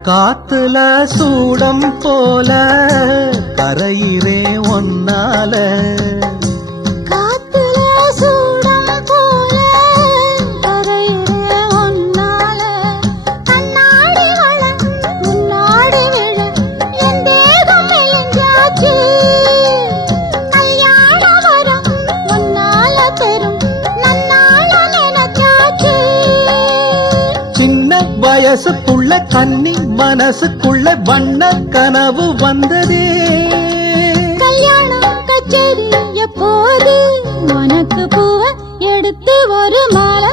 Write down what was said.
காத்துல சூடம் போல கரையிறே ஒன்னால காத்துல சூடம் போல கரையிறே ஒன்னால கண்ணாடி வள முன்னாடி விழ என் தேகம் மெலிஞ்சாச்சு கல்யாண வரம் முன்னால பெரும் நன்னால நினைச்சாச்சு சின்ன வயசுக்குள்ள கன்னி மனசுக்குள்ள வண்ண கனவு வந்ததே கல்யாணம் கச்சேரி எப்போது உனக்கு பூவ எடுத்து ஒரு மாலை